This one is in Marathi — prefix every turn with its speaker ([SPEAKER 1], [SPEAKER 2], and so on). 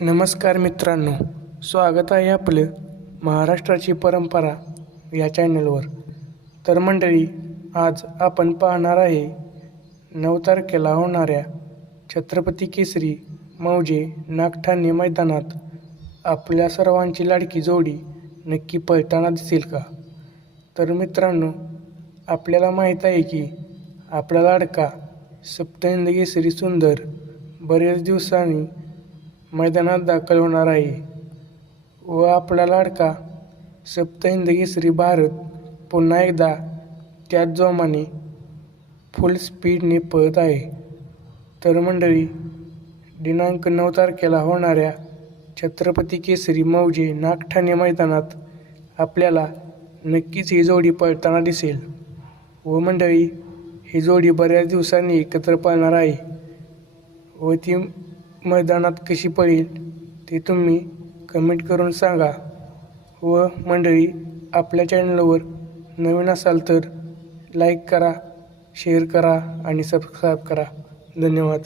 [SPEAKER 1] नमस्कार मित्रांनो स्वागत आहे आपलं महाराष्ट्राची परंपरा या चॅनलवर. तर मंडळी आज आपण पाहणार आहे नऊ तारखेला होणाऱ्या छत्रपती केसरी मौजे नागठाणे मैदानात आपल्या सर्वांची लाडकी जोडी नक्की पळताना दिसेल का? तर मित्रांनो आपल्याला माहीत आहे की आपला लाडका सप्तहिंद केसरी सुंदर बरेच दिवसांनी मैदानात दाखल होणार आहे. व आपला लाडका सप्तहिंद श्री भारत पुन्हा एकदा त्याच जोमाने फुल स्पीडने पळत आहे. तर मंडळी दिनांक नऊ तारखेला होणाऱ्या छत्रपती केसरी मौजे नागठाणे मैदानात आपल्याला नक्कीच ही जोडी पळताना दिसेल. व मंडळी ही जोडी बऱ्याच दिवसांनी एकत्र पळणार आहे. व ती मैदानात कशी पडेल ते तुम्ही कमेंट करून सांगा. व मंडळी आपल्या चॅनलवर नवीन असाल तर लाईक करा शेअर करा आणि सबस्क्राईब करा. धन्यवाद.